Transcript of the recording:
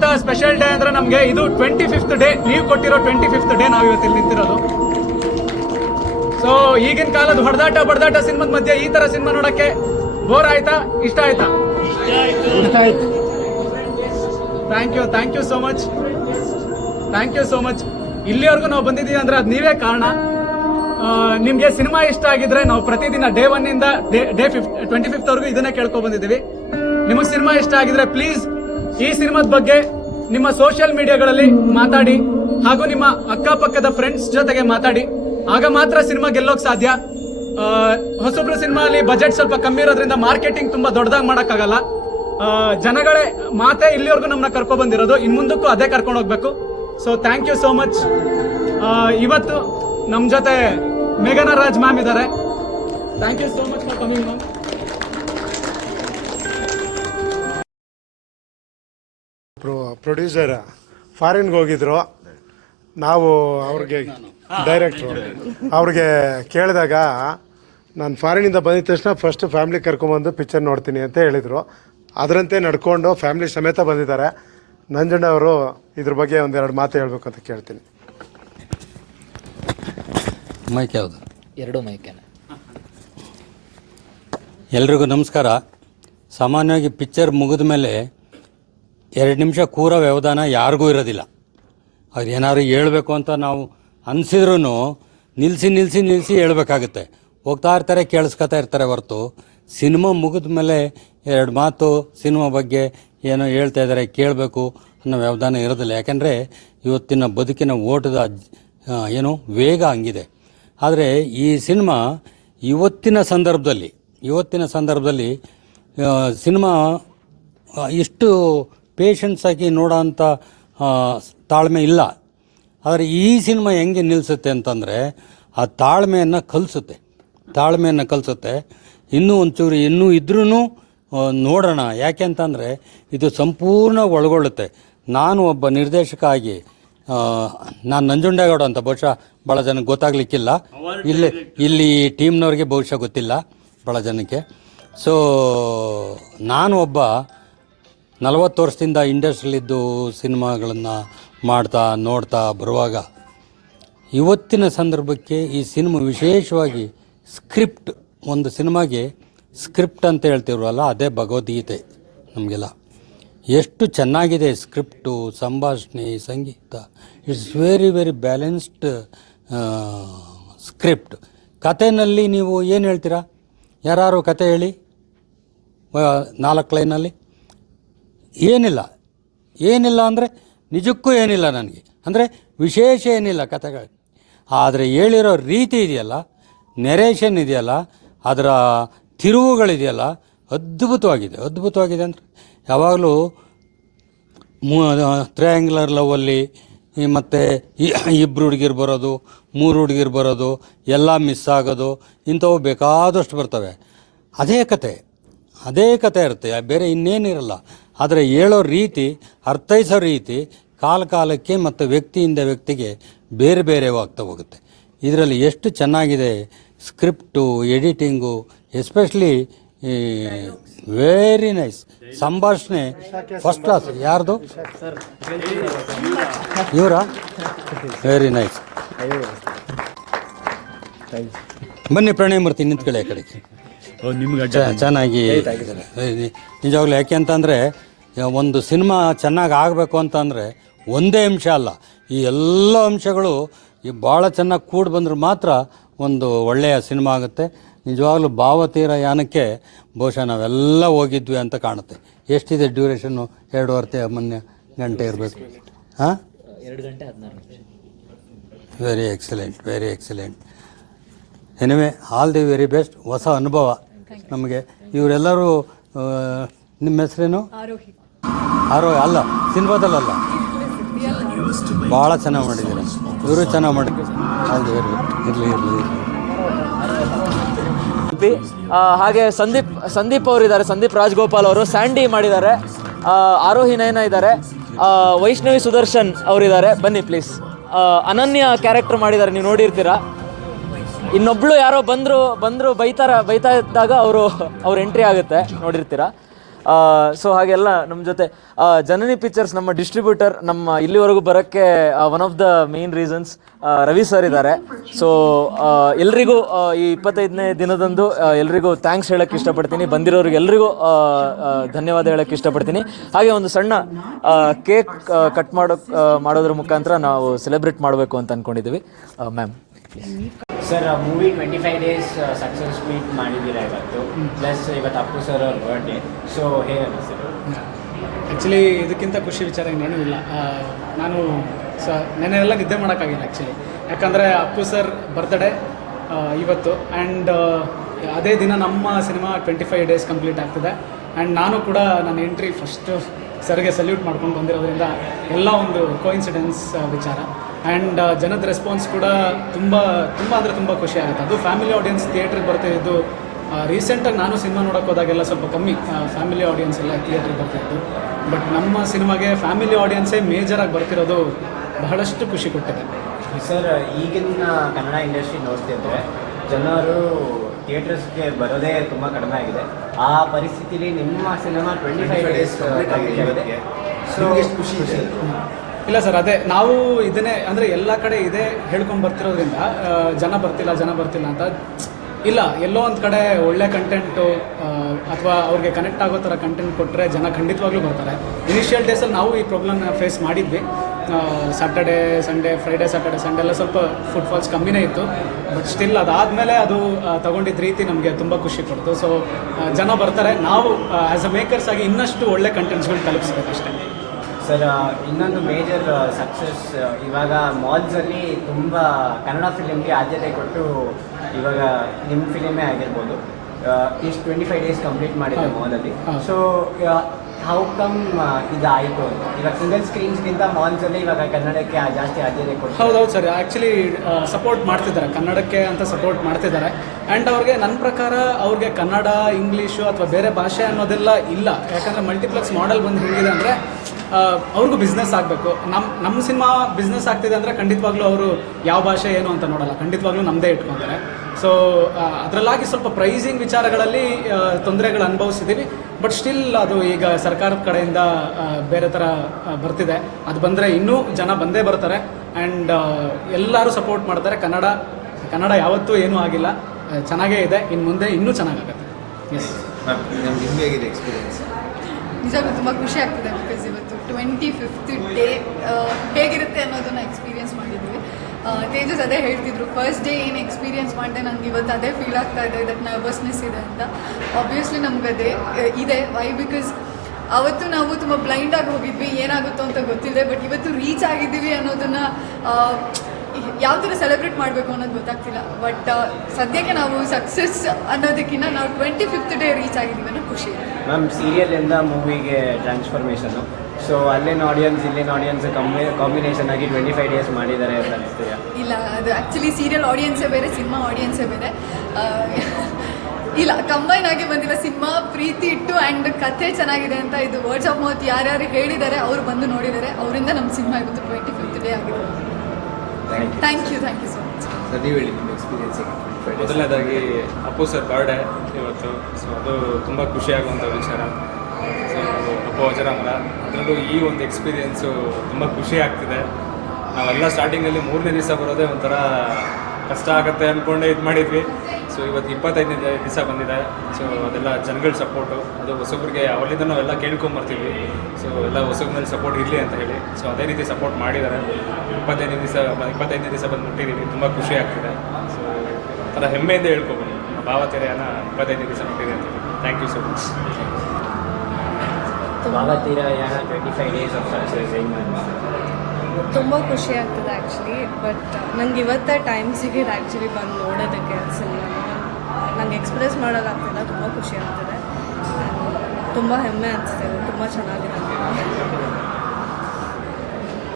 ಇದಕ್ಕಿಂತ special day ಅಂದ್ರೆ ನಮಗೆ ಇದು ಟ್ವೆಂಟಿ ಫಿಫ್ತ್ ಡೇ ನೀವು ಕೊಟ್ಟಿರೋ ಟ್ವೆಂಟಿ ಫಿಫ್ತ್ ಡೇ ನಾವು ಇವತ್ತಿಲ್ಲಿ ನಿಂತಿರೋದು. ಸೊ ಈಗಿನ ಕಾಲದ ಹೊಡೆದಾಟ ಬಡದಾಟ ಸಿನಿಮಾದ ಮಧ್ಯೆ ಈ ತರ ಸಿನಿಮಾ ನೋಡಕ್ಕೆ ಬೋರ್ ಆಯ್ತಾ? ಇಷ್ಟ ಆಯ್ತಾ? Thank you thank you so much thank you so much ಇಲ್ಲಿವರೆಗೂ ನಾವು ಬಂದಿದ್ದೀವಿ ಅಂದ್ರೆ ಅದು ನೀವೇ ಕಾರಣ. ನಿಮಗೆ ಸಿನಿಮಾ ಇಷ್ಟ ಆಗಿದ್ರೆ ನಾವು ಪ್ರತಿದಿನ ಡೇ ಒನ್ ಇಂದ ಡೇ ಫಿಫ್ಟ್ ಟ್ವೆಂಟಿ ಫಿಫ್ತ್ ವರೆಗೂ ಇದನ್ನೇ ಕೇಳ್ಕೊ ಬಂದಿದ್ದೀವಿ. ನಿಮಗೆ ಸಿನಿಮಾ ಇಷ್ಟ ಆಗಿದ್ರೆ ಪ್ಲೀಸ್ ಈ ಸಿನಿಮಾದ ಬಗ್ಗೆ ನಿಮ್ಮ ಸೋಷಿಯಲ್ ಮೀಡಿಯಾಗಳಲ್ಲಿ ಮಾತಾಡಿ ಹಾಗೂ ನಿಮ್ಮ ಅಕ್ಕಪಕ್ಕದ ಫ್ರೆಂಡ್ಸ್ ಜೊತೆಗೆ ಮಾತಾಡಿ. ಆಗ ಮಾತ್ರ ಸಿನಿಮಾ ಗೆಲ್ಲೋಕ್ ಸಾಧ್ಯ. ಹೊಸಬ್ರು ಸಿನಿಮಾ ಅಲ್ಲಿ ಬಜೆಟ್ ಸ್ವಲ್ಪ ಕಮ್ಮಿ ಇರೋದ್ರಿಂದ ಮಾರ್ಕೆಟಿಂಗ್ ತುಂಬಾ ದೊಡ್ಡದಾಗಿ ಮಾಡೋಕ್ಕಾಗಲ್ಲ. ಜನಗಳೇ ಮಾತೆ ಇಲ್ಲಿವರೆಗೂ ನಮ್ಮನ್ನ ಕರ್ಕೊ ಬಂದಿರೋದು. ಇನ್ ಮುಂದಕ್ಕೂ ಅದೇ ಕರ್ಕೊಂಡು ಹೋಗ್ಬೇಕು. So thank you so much ಇವತ್ತು ನಮ್ಮ ಜೊತೆ ಮೇಘನಾ ರಾಜ್ ಮ್ಯಾಮ್ ಇದ್ದಾರೆ. Thank you so much for coming ma'am pro producer ಫಾರಿನ್ಗೆ ಹೋಗಿದ್ರು. ನಾವು ಅವ್ರಿಗೆ ಡೈರೆಕ್ಟ್ರು ಅವ್ರಿಗೆ ಕೇಳಿದಾಗ ನಾನು ಫಾರಿನಿಂದ ಬಂದಿದ ತಕ್ಷಣ ಫಸ್ಟ್ ಫ್ಯಾಮ್ಲಿ ಕರ್ಕೊಂಬಂದು ಪಿಕ್ಚರ್ ನೋಡ್ತೀನಿ ಅಂತ ಹೇಳಿದರು. ಅದರಂತೆ ನಡ್ಕೊಂಡು ಫ್ಯಾಮ್ಲಿ ಸಮೇತ ಬಂದಿದ್ದಾರೆ. ನಂಜಣ್ಣವರು ಇದ್ರ ಬಗ್ಗೆ ಒಂದೆರಡು ಮಾತು ಹೇಳಬೇಕು ಅಂತ ಕೇಳ್ತೀನಿ. ಮೈಕ್ ಯಾವುದು? ಎರಡು ಮೈಕೇನೆ ಎಲ್ರಿಗೂ ನಮಸ್ಕಾರ. ಸಾಮಾನ್ಯವಾಗಿ ಪಿಕ್ಚರ್ ಮುಗಿದ ಮೇಲೆ ಎರಡು ನಿಮಿಷ ಕೂರೋ ವ್ಯವಧಾನ ಯಾರಿಗೂ ಇರೋದಿಲ್ಲ. ಅವ್ರು ಏನಾದ್ರು ಹೇಳ್ಬೇಕು ಅಂತ ನಾವು ಅನಿಸಿದ್ರೂ ನಿಲ್ಲಿಸಿ ನಿಲ್ಲಿಸಿ ನಿಲ್ಲಿಸಿ ಹೇಳ್ಬೇಕಾಗುತ್ತೆ. ಹೋಗ್ತಾ ಇರ್ತಾರೆ, ಕೇಳಿಸ್ಕೊತಾ ಇರ್ತಾರೆ ಹೊರತು. ಸಿನಿಮಾ ಮುಗಿದ ಮೇಲೆ ಎರಡು ಮಾತು, ಸಿನಿಮಾ ಬಗ್ಗೆ ಏನೋ ಹೇಳ್ತಾ ಇದ್ದಾರೆ, ಕೇಳಬೇಕು ಅನ್ನೋ ವ್ಯವಧಾನ ಇರೋದಿಲ್ಲ. ಯಾಕೆಂದರೆ ಇವತ್ತಿನ ಬದುಕಿನ ಓಟದ ಏನು ವೇಗ ಹಂಗಿದೆ. ಆದರೆ ಈ ಸಿನಿಮಾ ಇವತ್ತಿನ ಸಂದರ್ಭದಲ್ಲಿ ಇವತ್ತಿನ ಸಂದರ್ಭದಲ್ಲಿ ಸಿನಿಮಾ ಇಷ್ಟು ಪೇಷನ್ಸ್ ಆಗಿ ನೋಡೋಂಥ ಆ, ತಾಳ್ಮೆ ಇಲ್ಲ. ಆದರೆ ಈ ಸಿನಿಮಾ ಹೆಂಗೆ ನಿಲ್ಲಿಸುತ್ತೆ ಅಂತಂದರೆ ಆ ತಾಳ್ಮೆಯನ್ನು ಕಲಿಸುತ್ತೆ. ತಾಳ್ಮೆಯನ್ನು ಕಲಿಸುತ್ತೆ. ಇನ್ನೂ ಒಂಚೂರು ಇನ್ನೂ ಇದ್ರೂ ನೋಡೋಣ. ಯಾಕೆ ಅಂತಂದರೆ ಇದು ಸಂಪೂರ್ಣ ಒಳಗೊಳ್ಳುತ್ತೆ. ನಾನು ಒಬ್ಬ ನಿರ್ದೇಶಕ ಆಗಿ ನಾನು ನಂಜುಂಡೇಗೌಡ ಅಂತ ಬಹುಶಃ ಭಾಳ ಜನಕ್ಕೆ ಗೊತ್ತಾಗ್ಲಿಕ್ಕಿಲ್ಲ. ಇಲ್ಲಿ ಇಲ್ಲಿ ಟೀಮ್ನವ್ರಿಗೆ ಬಹುಶಃ ಗೊತ್ತಿಲ್ಲ ಭಾಳ ಜನಕ್ಕೆ. ಸೊ ನಾನು ಒಬ್ಬ ನಲವತ್ತು ವರ್ಷದಿಂದ ಇಂಡಸ್ಟ್ರಿಯಲ್ಲಿದ್ದು ಸಿನಿಮಾಗಳನ್ನು ಮಾಡ್ತಾ, ನೋಡ್ತಾ ಬರುವಾಗ ಇವತ್ತಿನ ಸಂದರ್ಭಕ್ಕೆ ಈ ಸಿನಿಮಾ ವಿಶೇಷವಾಗಿ ಸ್ಕ್ರಿಪ್ಟ್, ಒಂದು ಸಿನಿಮಾಗೆ ಸ್ಕ್ರಿಪ್ಟ್ ಅಂತ ಹೇಳ್ತಿರಲ್ಲ ಅದೇ ಭಗವದ್ಗೀತೆ ನಮಗೆಲ್ಲ. ಎಷ್ಟು ಚೆನ್ನಾಗಿದೆ ಸ್ಕ್ರಿಪ್ಟು, ಸಂಭಾಷಣೆ, ಸಂಗೀತ. It's very very balanced script. ಕಥೆನಲ್ಲಿ ನೀವು ಏನು ಹೇಳ್ತೀರಾ? ಯಾರು ಕತೆ ಹೇಳಿ? ನಾಲ್ಕು ಲೈನಲ್ಲಿ ಏನಿಲ್ಲ. ಏನಿಲ್ಲ ಅಂದರೆ ನಿಜಕ್ಕೂ ಏನಿಲ್ಲ ನನಗೆ. ಅಂದರೆ ವಿಶೇಷ ಏನಿಲ್ಲ ಕಥೆಗಳು. ಆದರೆ ಹೇಳಿರೋ ರೀತಿ ಇದೆಯಲ್ಲ ನೆರೇಷನ್ ಇದೆಯಲ್ಲ, ಅದರ ತಿರುವುಗಳಿದೆಯಲ್ಲ, ಅದ್ಭುತವಾಗಿದೆ ಅದ್ಭುತವಾಗಿದೆ ಅಂದರೆ ಯಾವಾಗಲೂ ಟ್ರಯಾಂಗ್ಯುಲರ್ ಲವಲ್ಲಿ ಮತ್ತು ಇಬ್ಬರು ಹುಡುಗಿರು ಬರೋದು, ಮೂರು ಹುಡುಗಿರು ಬರೋದು, ಎಲ್ಲ ಮಿಸ್ ಆಗೋದು, ಇಂಥವು ಬೇಕಾದಷ್ಟು ಬರ್ತವೆ. ಅದೇ ಕತೆ ಅದೇ ಕತೆ ಇರುತ್ತೆ, ಬೇರೆ ಇನ್ನೇನಿರಲ್ಲ. ಆದರೆ ಹೇಳೋ ರೀತಿ ಅರ್ಥೈಸೋ ರೀತಿ ಕಾಲ ಕಾಲಕ್ಕೆ ಮತ್ತು ವ್ಯಕ್ತಿಯಿಂದ ವ್ಯಕ್ತಿಗೆ ಬೇರೆ ಬೇರೆ ಬೇರೆವಾಗ್ತಾ ಹೋಗುತ್ತೆ. ಇದರಲ್ಲಿ ಎಷ್ಟು ಚೆನ್ನಾಗಿದೆ script editing especially very nice. ಸಂಭಾಷಣೆ ಫಸ್ಟ್ ಕ್ಲಾಸ್. ಯಾರ್ದು? ಇವರ? Very nice. ಬನ್ನಿ ಪ್ರಣಯ ಮೂರ್ತಿ ನಿಂತ್ಕೊಳ್ಳಿ ಆ ಕಡೆಗೆ. ಚೆನ್ನಾಗಿ ನಿಜವಾಗ್ಲೂ ಯಾಕೆ ಅಂತಂದರೆ ಒಂದು ಸಿನಿಮಾ ಚೆನ್ನಾಗಿ ಆಗಬೇಕು ಅಂತಂದರೆ ಒಂದೇ ಅಂಶ ಅಲ್ಲ. ಈ ಎಲ್ಲ ಅಂಶಗಳು ಈ ಭಾಳ ಚೆನ್ನಾಗಿ ಕೂಡಿ ಬಂದರೆ ಮಾತ್ರ ಒಂದು ಒಳ್ಳೆಯ ಸಿನಿಮಾ ಆಗುತ್ತೆ. ನಿಜವಾಗ್ಲೂ ಭಾವತೀರ ಯಾನಕ್ಕೆ ಬಹುಶಃ ನಾವೆಲ್ಲ ಹೋಗಿದ್ವಿ ಅಂತ ಕಾಣುತ್ತೆ. ಎಷ್ಟಿದೆ ಡ್ಯೂರೇಷನ್ನು? ಎರಡೂವರೆ ವರ್ತೆ ಮೊನ್ನೆ ಗಂಟೆ ಇರಬೇಕು. ಹಾಂ? ಎರಡು ಗಂಟೆ very excellent very excellent anyway all the very best ಹೊಸ ಅನುಭವ ನಮಗೆ. ಇವರೆಲ್ಲರೂ ನಿಮ್ಮ ಹೆಸರೇನು? ಆರೋ ಅಲ್ಲ ಸಿನಿಮಾದಲ್ಲ ಭಾಳ ಚೆನ್ನಾಗಿ ಮಾಡಿದ್ದೀರ? ಇವರು ಚೆನ್ನಾಗಿ ಮಾಡಿ ಹೌದು, ಇರಲಿ ಇರಲಿ ಇರಲಿ ಹಾಗೆ ಸಂದೀಪ್ ಸಂದೀಪ್ ಅವರು ಇದ್ದಾರೆ, ಸಂದೀಪ್ ರಾಜ್ಗೋಪಾಲ್ ಅವರು, ಸ್ಯಾಂಡಿ ಮಾಡಿದ್ದಾರೆ. ಆರೋಹಿ ನಯನ ಇದ್ದಾರೆ. ವೈಷ್ಣವಿ ಸುದರ್ಶನ್ ಅವರಿದ್ದಾರೆ ಬನ್ನಿ ಪ್ಲೀಸ್ ಅನನ್ಯ ಕ್ಯಾರೆಕ್ಟರ್ ಮಾಡಿದ್ದಾರೆ, ನೀವು ನೋಡಿರ್ತೀರಾ. ಇನ್ನೊಬ್ಳು ಯಾರೋ ಬಂದರು ಬಂದರು ಬೈತಾರ, ಬೈತಾ ಇದ್ದಾಗ ಅವರು, ಅವ್ರ ಎಂಟ್ರಿ ಆಗುತ್ತೆ, ನೋಡಿರ್ತೀರಾ. ಸೊ ಹಾಗೆಲ್ಲ ನಮ್ಮ ಜೊತೆ ಜನನಿ ಪಿಕ್ಚರ್ಸ್ ನಮ್ಮ ಡಿಸ್ಟ್ರಿಬ್ಯೂಟರ್ ನಮ್ಮ ಇಲ್ಲಿವರೆಗೂ ಬರೋಕ್ಕೆ one of the main reasons Ravi sir ಇದ್ದಾರೆ. ಸೊ ಎಲ್ರಿಗೂ ಈ ಇಪ್ಪತ್ತೈದನೇ ದಿನದಂದು ಎಲ್ರಿಗೂ ಥ್ಯಾಂಕ್ಸ್ ಹೇಳಕ್ಕೆ ಇಷ್ಟಪಡ್ತೀನಿ. ಬಂದಿರೋರಿಗೆ ಎಲ್ರಿಗೂ ಧನ್ಯವಾದ ಹೇಳಕ್ಕೆ ಇಷ್ಟಪಡ್ತೀನಿ. ಹಾಗೆ ಒಂದು ಸಣ್ಣ ಕೇಕ್ ಕಟ್ ಮಾಡೋ ಮಾಡೋದ್ರ ಮುಖಾಂತರ ನಾವು ಸೆಲೆಬ್ರೇಟ್ ಮಾಡಬೇಕು ಅಂತ ಅಂದ್ಕೊಂಡಿದ್ದೀವಿ ma'am sir movie twenty five days success meet ಮಾಡಿದ್ದೀರಾ ಇವತ್ತು? ಪ್ಲಸ್ ಇವತ್ತು ಅಪ್ಪು ಸರ್ ಅವ್ರ ಬರ್ಡೇ ಸೊ ಹೇಗೆ ಆ್ಯಕ್ಚುಲಿ ಇದಕ್ಕಿಂತ ಖುಷಿ ವಿಚಾರ ಇನ್ನೇನೂ ಇಲ್ಲ. ನಾನು ಸ ನೆನ್ನೆ ಎಲ್ಲ ನಿದ್ದೆ ಮಾಡೋಕ್ಕಾಗಿಲ್ಲ ಆ್ಯಕ್ಚುಲಿ ಯಾಕಂದರೆ ಅಪ್ಪು ಸರ್ ಬರ್ತ್ಡೇ ಇವತ್ತು. ಆ್ಯಂಡ್ ಅದೇ ದಿನ ನಮ್ಮ cinema twenty five days complete ಆಗ್ತಿದೆ. ಆ್ಯಂಡ್ ನಾನು ಕೂಡ ನನ್ನ ಎಂಟ್ರಿ ಫಸ್ಟು ಸರ್ಗೆ ಸಲ್ಯೂಟ್ ಮಾಡ್ಕೊಂಡು ಬಂದಿರೋದ್ರಿಂದ ಎಲ್ಲ ಒಂದು ಕೋಇನ್ಸಿಡೆನ್ಸ್ ವಿಚಾರ. ಆ್ಯಂಡ್ ಜನದ ರೆಸ್ಪಾನ್ಸ್ ಕೂಡ ತುಂಬ ತುಂಬ ಅಂದರೆ ತುಂಬ ಖುಷಿ ಆಗುತ್ತೆ. ಅದು ಫ್ಯಾಮಿಲಿ ಆಡಿಯನ್ಸ್ ಥಿಯೇಟ್ರಿಗೆ ಬರ್ತಿದ್ದು ರೀಸೆಂಟಾಗಿ ನಾನು ಸಿನಿಮಾ ನೋಡೋಕೆ ಹೋದಾಗೆಲ್ಲ ಸ್ವಲ್ಪ ಕಮ್ಮಿ ಫ್ಯಾಮಿಲಿ ಆಡಿಯನ್ಸ್ ಎಲ್ಲ ಥಿಯೇಟ್ರಿಗೆ ಬರ್ತಿದ್ದು ಬಟ್ ನಮ್ಮ ಸಿನಿಮಾಗೆ ಫ್ಯಾಮಿಲಿ ಆಡಿಯನ್ಸೇ ಮೇಜರಾಗಿ ಬರ್ತಿರೋದು ಬಹಳಷ್ಟು ಖುಷಿ ಕೊಟ್ಟಿದೆ. ಸರ್ ಈಗಿನ ಕನ್ನಡ ಇಂಡಸ್ಟ್ರಿ ನೋಡ್ತಿದ್ರೆ ಜನರು ಥಿಯೇಟರ್ಸ್ಗೆ ಬರೋದೇ ತುಂಬ ಕಡಿಮೆ ಆಗಿದೆ. ಆ ಪರಿಸ್ಥಿತಿಲಿ ನಿಮ್ಮ ಸಿನಿಮಾ ಟ್ವೆಂಟಿ ಫೈವ್ ಡೇಸ್ ಆಗಿದೆ ಸೊ ಖುಷಿ ಇದೆ? ಇಲ್ಲ ಸರ್, ಅದೇ ನಾವು ಇದನ್ನೇ ಅಂದರೆ ಎಲ್ಲ ಕಡೆ ಇದೇ ಹೇಳ್ಕೊಂಡು ಬರ್ತಿರೋದ್ರಿಂದ ಜನ ಬರ್ತಿಲ್ಲ ಜನ ಬರ್ತಿಲ್ಲ ಅಂತ. ಇಲ್ಲ, ಎಲ್ಲೋ ಒಂದು ಕಡೆ ಒಳ್ಳೆ ಕಂಟೆಂಟು ಅಥವಾ ಅವ್ರಿಗೆ ಕನೆಕ್ಟ್ ಆಗೋ ಥರ ಕಂಟೆಂಟ್ ಕೊಟ್ಟರೆ ಜನ ಖಂಡಿತವಾಗ್ಲೂ ಬರ್ತಾರೆ. ಇನಿಷಿಯಲ್ ಡೇಸಲ್ಲಿ ನಾವು ಈ ಪ್ರಾಬ್ಲಮ್ನ ಫೇಸ್ ಮಾಡಿದ್ವಿ. Saturday Sunday Friday Saturday Sunday ಎಲ್ಲ ಸ್ವಲ್ಪ ಫುಟ್ಫಾಲ್ಸ್ ಕಮ್ಮಿನೇ ಇತ್ತು. ಬಟ್ ಸ್ಟಿಲ್ ಅದಾದಮೇಲೆ ಅದು ತಗೊಂಡಿದ್ದ ರೀತಿ ನಮಗೆ ತುಂಬ ಖುಷಿ ಕೊಡ್ತು. ಸೊ ಜನ ಬರ್ತಾರೆ. ನಾವು ಆ್ಯಸ್ ಅ ಮೇಕರ್ಸ್ ಆಗಿ ಇನ್ನಷ್ಟು ಒಳ್ಳೆ ಕಂಟೆಂಟ್ಸ್ಗಳು ತಲುಪಿಸ್ಬೇಕಷ್ಟೇ. ಸರ್ ಇನ್ನೊಂದು ಮೇಜರ್ ಸಕ್ಸಸ್ ಇವಾಗ ಮಾಲ್ಸಲ್ಲಿ ತುಂಬ ಕನ್ನಡ ಫಿಲಿಮ್ಗೆ ಆದ್ಯತೆ ಕೊಟ್ಟು ಇವಾಗ ನಿಮ್ಮ ಫಿಲಿಮೇ ಆಗಿರ್ಬೋದು. ಇಷ್ಟು ಟ್ವೆಂಟಿ ಫೈವ್ ಡೇಸ್ ಕಂಪ್ಲೀಟ್ ಮಾಡಿದೆ ಮಾಲ್ ಮಾಲಲ್ಲಿ. ಸೊ ಹೌ ಕಮ್ ಇದಾಯಿತು ಅಂತ? ಇವಾಗ ಸಿಂಗಲ್ ಸ್ಕ್ರೀನ್ಸ್ಗಿಂತ ಮಾಲ್ಸಲ್ಲಿ ಇವಾಗ ಕನ್ನಡಕ್ಕೆ ಜಾಸ್ತಿ ಆದ್ಯತೆ ಕೊಟ್ಟು ಹೌದೌದು ಸರ್. ಆ್ಯಕ್ಚುಲಿ ಸಪೋರ್ಟ್ ಮಾಡ್ತಿದ್ದಾರೆ. ಕನ್ನಡಕ್ಕೆ ಅಂತ ಸಪೋರ್ಟ್ ಮಾಡ್ತಿದ್ದಾರೆ. ಆ್ಯಂಡ್ ಅವ್ರಿಗೆ ನನ್ನ ಪ್ರಕಾರ ಅವ್ರಿಗೆ ಕನ್ನಡ ಇಂಗ್ಲೀಷು ಅಥವಾ ಬೇರೆ ಭಾಷೆ ಅನ್ನೋದೆಲ್ಲ ಇಲ್ಲ. ಯಾಕಂದರೆ ಮಲ್ಟಿಪ್ಲೆಕ್ಸ್ ಮಾಡೆಲ್ ಬಂದು ಹೇಗಿದೆ ಅಂದರೆ ಅವ್ರಿಗೂ ಬಿಸ್ನೆಸ್ ಆಗಬೇಕು. ನಮ್ಮ ನಮ್ಮ ಸಿನಿಮಾ ಬಿಸ್ನೆಸ್ ಆಗ್ತಿದೆ ಅಂದರೆ ಖಂಡಿತವಾಗ್ಲೂ ಅವರು ಯಾವ ಭಾಷೆ ಏನು ಅಂತ ನೋಡಲ್ಲ. ಖಂಡಿತವಾಗ್ಲೂ ನಮ್ಮದೇ ಇಟ್ಕೊತಾರೆ. ಸೊ ಅದರಲ್ಲಾಗಿ ಸ್ವಲ್ಪ ಪ್ರೈಸಿಂಗ್ ವಿಚಾರಗಳಲ್ಲಿ ತೊಂದರೆಗಳು ಅನುಭವಿಸಿದ್ದೀವಿ ಬಟ್ ಸ್ಟಿಲ್ ಅದು ಈಗ ಸರ್ಕಾರದ ಕಡೆಯಿಂದ ಬೇರೆ ಥರ ಬರ್ತಿದೆ. ಅದು ಬಂದರೆ ಇನ್ನೂ ಜನ ಬಂದೇ ಬರ್ತಾರೆ. ಆ್ಯಂಡ್ ಎಲ್ಲರೂ ಸಪೋರ್ಟ್ ಮಾಡ್ತಾರೆ. ಕನ್ನಡ ಕನ್ನಡ ಯಾವತ್ತೂ ಏನೂ ಆಗಿಲ್ಲ. ಚೆನ್ನಾಗೇ ಇದೆ. ಇನ್ನು ಮುಂದೆ ಇನ್ನೂ ಚೆನ್ನಾಗಾಗುತ್ತೆ. ಎಸ್ ನಮ್ಗೆ ಹಿಂಗೆ ಆಗಿದೆ ಎಕ್ಸ್ಪೀರಿಯನ್ಸ್ ನಿಜವಾಗ್ಲೂ ತುಂಬ ಖುಷಿ ಆಗ್ತಿದೆ ಬಿಕಾಸ್ ಇವತ್ತು ಟ್ವೆಂಟಿ ಫಿಫ್ತ್ ಡೇ ಹೇಗಿರುತ್ತೆ ಅನ್ನೋದನ್ನ ಎಕ್ಸ್ಪೀರಿಯನ್ಸ್ ಮಾಡಿದ್ವಿ. ತೇಜಸ್ ಅದೇ ಹೇಳ್ತಿದ್ರು ಫಸ್ಟ್ ಡೇ ಏನು ಎಕ್ಸ್ಪೀರಿಯನ್ಸ್ ಮಾಡಿದೆ ನಂಗೆ ಇವತ್ತು ಅದೇ ಫೀಲ್ ಆಗ್ತಾ ಇದೆ ಇದಕ್ಕೆ ನರ್ವಸ್ನೆಸ್ ಇದೆ ಅಂತ. ಆಬ್ವಿಯಸ್ಲಿ ನಮ್ಗೆ ಅದೇ ಇದೆ. ವೈ ಬಿಕಾಸ್ ಅವತ್ತು ನಾವು ತುಂಬ ಬ್ಲೈಂಡ್ ಆಗಿ ಹೋಗಿದ್ವಿ ಏನಾಗುತ್ತೋ ಅಂತ ಗೊತ್ತಿದೆ ಬಟ್ ಇವತ್ತು ರೀಚ್ ಆಗಿದ್ದೀವಿ ಅನ್ನೋದನ್ನ ಯಾವ ಥರ ಸೆಲೆಬ್ರೇಟ್ ಮಾಡಬೇಕು ಅನ್ನೋದು ಗೊತ್ತಾಗ್ತಿಲ್ಲ. ಬಟ್ ಸದ್ಯಕ್ಕೆ ನಾವು ಸಕ್ಸಸ್ ಅನ್ನೋದಕ್ಕಿಂತ ನಾವು ಟ್ವೆಂಟಿ ಫಿಫ್ತ್ ಡೇ ರೀಚ್ ಆಗಿದ್ದೀವಿ ಅನ್ನೋ ಖುಷಿ. ಸೀರಿಯಲ್ ಸೀರಿಯಲಿಂದ ಮೂವಿಗೆ ಟ್ರಾನ್ಸ್ಫಾರ್ಮೇಷನು ಸೊ ಅಲ್ಲಿನ ಆಡಿಯನ್ಸ್ ಇಲ್ಲಿನ ಆಡಿಯನ್ಸ್ ಕಾಂಬಿನೇಷನ್ ಆಗಿ ಟ್ವೆಂಟಿ ಫೈವ್ ಡೇಸ್ ಮಾಡಿದ್ದಾರೆ ಅಂತ ಅನಿಸ್ತೀರಾ ಇಲ್ಲ ಅದು ಆ್ಯಕ್ಚುಲಿ ಸೀರಿಯಲ್ ಆಡಿಯನ್ಸೇ ಬೇರೆ ಸಿನಿಮಾ ಆಡಿಯನ್ಸೇ ಬೇರೆ. ಇಲ್ಲ ಕಂಬೈನ್ ಆಗಿ ಬಂದಿಲ್ಲ ಸಿನಿಮಾ ಪ್ರೀತಿ ಇಟ್ಟು ಆ್ಯಂಡ್ ಕಥೆ ಚೆನ್ನಾಗಿದೆ ಅಂತ ಇದು ವರ್ಡ್ಸ್ ಆಫ್ ಮೌತ್ ಯಾರ್ಯಾರು ಹೇಳಿದ್ದಾರೆ ಅವರು ಬಂದು ನೋಡಿದ್ದಾರೆ. ಅವರಿಂದ ನಮ್ಮ ಸಿನಿಮಾ ಇವತ್ತು ಟ್ವೆಂಟಿ ಫಿಫ್ತ್ ಡೇ ಆಗಿದೆ. Thank you thank you so much sir ನೀವು ಹೇಳಿ ನಿಮ್ಮ ಎಕ್ಸ್ಪೀರಿಯನ್ಸ್ ಮೊದಲನೇದಾಗಿ ಅಪ್ಪು ಸರ್ ಬರ್ಡೇ ಇವತ್ತು. ಸೊ ಅದು ತುಂಬ ಖುಷಿಯಾಗುವಂಥ ವಿಚಾರ. ಸೊ ಅಪ್ಪು ವಜರಾಮರ ಅದರಲ್ಲೂ ಈ ಒಂದು ಎಕ್ಸ್ಪೀರಿಯೆನ್ಸು ತುಂಬ ಖುಷಿ ಆಗ್ತಿದೆ. ನಾವೆಲ್ಲ ಸ್ಟಾರ್ಟಿಂಗಲ್ಲಿ ಮೂರನೇ ದಿವಸ ಬರೋದೇ ಒಂಥರ ಕಷ್ಟ ಆಗುತ್ತೆ ಅಂದ್ಕೊಂಡೆ ಇದು ಮಾಡಿದ್ವಿ. ಸೊ ಇವತ್ತು ಇಪ್ಪತ್ತೈದನೇ ದಿವಸ ಬಂದಿದೆ. ಸೊ ಅದೆಲ್ಲ ಜನಗಳ ಸಪೋರ್ಟು ಅದು ಹೊಸಬ್ರಿಗೆ ಅವರಿಂದ ನಾವೆಲ್ಲ ಕೇಳ್ಕೊಂಬರ್ತೀವಿ. ಸೊ ಎಲ್ಲ ಹೊಸಬ್ರಲ್ಲಿ ಸಪೋರ್ಟ್ ಇರಲಿ ಅಂತ ಹೇಳಿ. ಸೊ ಅದೇ ರೀತಿ ಸಪೋರ್ಟ್ ಮಾಡಿದ್ದಾರೆ. ಇಪ್ಪತ್ತೈದನೇ ದಿವಸ ಇಪ್ಪತ್ತೈದನೇ ದಿವಸ ಬಂದು ಮುಟ್ಟಿದ್ದೀವಿ ತುಂಬ ಖುಷಿ ಆಗ್ತಿದೆ. ಸೊ ಥರ ಹೆಮ್ಮೆಯಿಂದ ಹೇಳ್ಕೊಬೋದು. ನಮ್ಮ ಭಾವತೆರೆಯನ್ನ ಇಪ್ಪತ್ತೈದನೇ ದಿವಸ ಮುಟ್ಟಿದೆ ಅಂತ ಹೇಳಿ. Thank you so much Bhavatheera twenty five days of ತುಂಬ ಖುಷಿ ಆಗ್ತದೆ ಆ್ಯಕ್ಚುಲಿ ಬಟ್ ನಂಗೆ ಇವತ್ತೇ ಟೈಮ್ ಸಿಗಿದೆ ಆ್ಯಕ್ಚುಲಿ ಬಂದು ನೋಡೋದಕ್ಕೆ ಸಿನಿಮಾ. ನಂಗೆ ಎಕ್ಸ್ಪ್ರೆಸ್ ಮಾಡೋದಾಗ್ತದೆ ತುಂಬ ಖುಷಿ ಆಗ್ತದೆ. ತುಂಬ ಹೆಮ್ಮೆ ಅನಿಸ್ತಿದೆ ತುಂಬ ಚೆನ್ನಾಗಿದೆ.